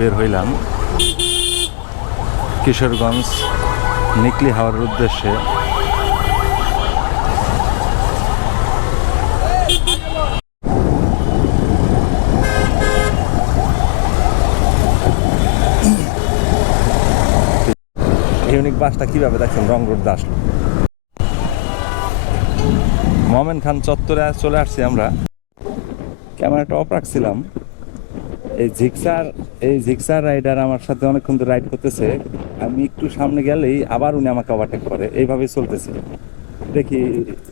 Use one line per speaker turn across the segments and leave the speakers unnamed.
বের হইলাম। কিশোরগঞ্জ নিকলি হাওয়ার উদ্দেশ্যে। ইউনিক বাসটা কীভাবে দেখছেন? রং রোড দিয়ে আসলো। মোমেন খান চত্বরে চলে আসছি আমরা। ক্যামেরাটা অফ রাখছিলাম। এই জিক্সার এই জিক্সার রাইডার আমার সাথে অনেকক্ষণ ধরে রাইড করতেছে। আমি একটু সামনে গেলেই আবার উনি আমাকে ওভারটেক করে। এইভাবেই চলতেছে। দেখি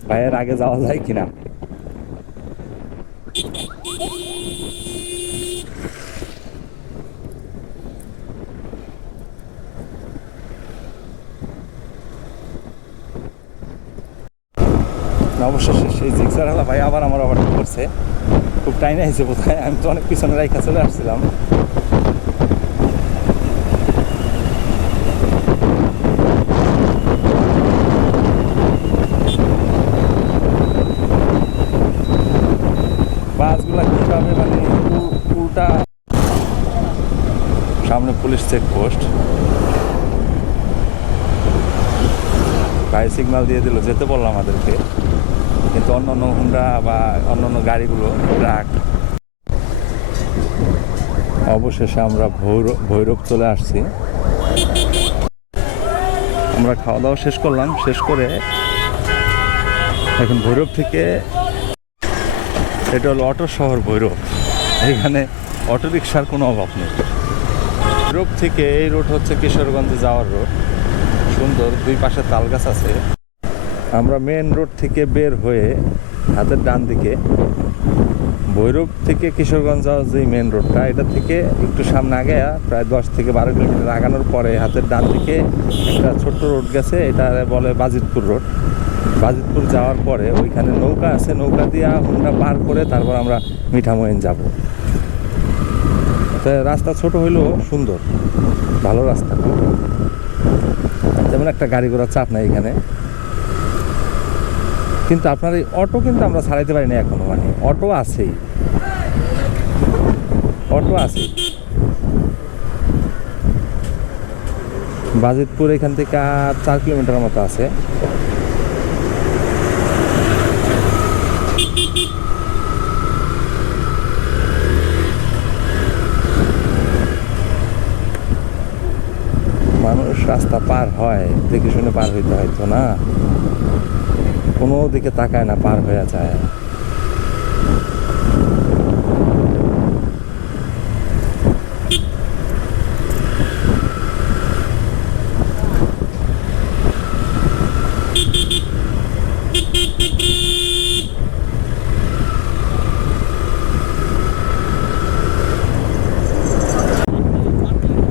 ভাইয়ের আগে যাওয়া যায় কিনা। অবশেষে সেই জিক্সার হলা ভাই, আবার আমার ওভারটেক করছে। খুব টাইম হয়েছে বোধহয়, আমি তো অনেক পিছনে রাইখা চলে আসছিলাম। বাসগুলা কীভাবে মানে উল্টা সামনে পুলিশ চেকপোস্ট ভাই সিগনাল দিয়ে দিল, যেতে বললাম আমাদেরকে। কিন্তু অন্য অন্য হুন্ডা বা অন্য অন্য গাড়িগুলো ট্রাক অবশেষে আমরা ভৈরব ভৈরব চলে আসছি। আমরা খাওয়া দাওয়া শেষ করলাম, শেষ করে এখন ভৈরব থেকে এটা হলো অটো শহর ভৈরব। এখানে অটো রিক্সার কোনো অভাব নেই। ভৈরব থেকে এই রোড হচ্ছে কিশোরগঞ্জে যাওয়ার রোড। সুন্দর, দুই পাশে তাল গাছ আছে। আমরা মেন রোড থেকে বের হয়ে হাতের ডান দিকে, ভৈরব থেকে কিশোরগঞ্জ যাওয়ার যে মেন রোডটা এটা থেকে একটু সামনে আগে, প্রায় দশ থেকে বারো কিলোমিটার আগানোর পরে হাতের ডান দিকে একটা ছোট্ট রোড গেছে, এটা বলে বাজিতপুর রোড বাজিতপুর যাওয়ার পরে ওইখানে নৌকা আছে, নৌকা দিয়ে হুন্ডা পার করে তারপর আমরা মিঠামইন যাব। তা রাস্তা ছোট হইলেও সুন্দর, ভালো রাস্তা। তেমন একটা গাড়ি ঘোড়ার চাপ নাই এখানে। কিন্তু আপনার এই অটো কিন্তু আমরা ছাড়াইতে পারি না এখনও মানে অটো আছেই। অটো আছে বাজিতপুর এখান থেকে চার কিলোমিটার মতো আছে। মানুষ রাস্তা পার হয়, দেখে শুনে পার হইতে হয়তো না? কোনো দিকে তাকায় না, পার হয়ে যায়।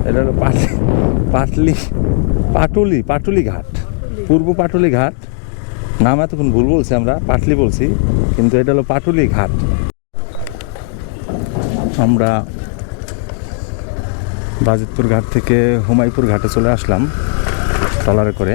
এটা পাটলি পাটলি, পাটুলি পাটুলি ঘাট। পূর্ব পাটুলি ঘাট। নাম এতক্ষণ ভুল বলছি আমরা, পাটলি বলছি, কিন্তু এটা হলো পাটুলি ঘাট। আমরা বাজিতপুর ঘাট থেকে হুমায়ুপুর ঘাটে চলে আসলাম, ট্রলারে করে।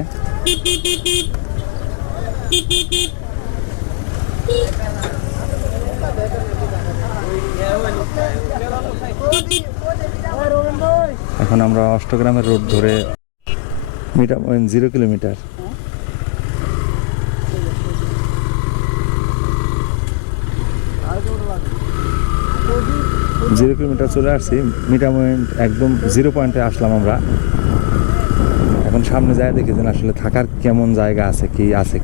এখন আমরা অষ্টগ্রামের রোড ধরে metre zero kilometre zero kilometre চলে আসছি মিটার পয়েন্ট একদম জিরো পয়েন্টে আসলাম আমরা। এখন সামনে যায় দেখেছেন আসলে থাকার কেমন জায়গা আছে, কি আছে